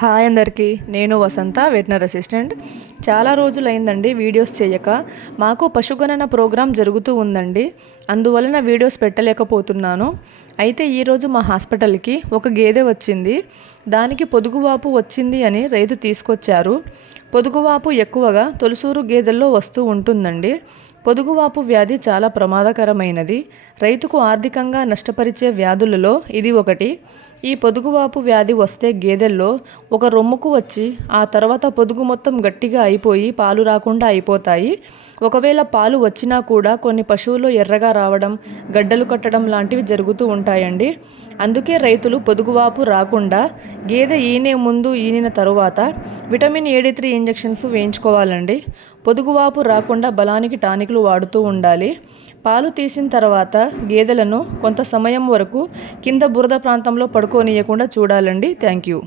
Hi అందరికీ నేను వసంత వెటనర్ assistant. చాలా రోజులైందండి వీడియోస్ చేయక. మాకు పశుగణన ప్రోగ్రాం జరుగుతూ ఉందండి. అందువలన వీడియోస్ పెట్టలేకపోతున్నాను. అయితే ఈరోజు మా హాస్పిటల్కి ఒక గేదె వచ్చింది. దానికి పొదుగువాపు వచ్చింది అని రైతు తీసుకొచ్చారు. పొదుగువాపు ఎక్కువగా తొలసూరు గేదెల్లో వస్తూ ఉంటుందండి. పొదుగువాపు వ్యాధి చాలా ప్రమాదకరమైనది. రైతుకు ఆర్థికంగా నష్టపరిచే వ్యాధులలో ఇది ఒకటి. ఈ పొదుగువాపు వ్యాధి వస్తే గేదెల్లో ఒక రొమ్ముకు వచ్చి ఆ తర్వాత పొదుగు మొత్తం గట్టిగా అయిపోయి పాలు రాకుండా అయిపోతాయి. ఒకవేళ పాలు వచ్చినా కూడా కొన్ని పశువులు ఎర్రగా రావడం గడ్డలు కట్టడం లాంటివి జరుగుతూ ఉంటాయండి. అందుకే రైతులు పొదుగువాపు రాకుండా గేదె ఈనే ముందు ఈనిన తరువాత విటమిన్ ఏడి త్రీ ఇంజెక్షన్స్ వేయించుకోవాలండి. పొదుగువాపు రాకుండా బలానికి టానిక్లు వాడుతూ ఉండాలి. పాలు తీసిన తర్వాత గేదెలను కొంత సమయం వరకు కింద బురద ప్రాంతంలో పడుకోనియకుండా చూడాలండి. Thank you.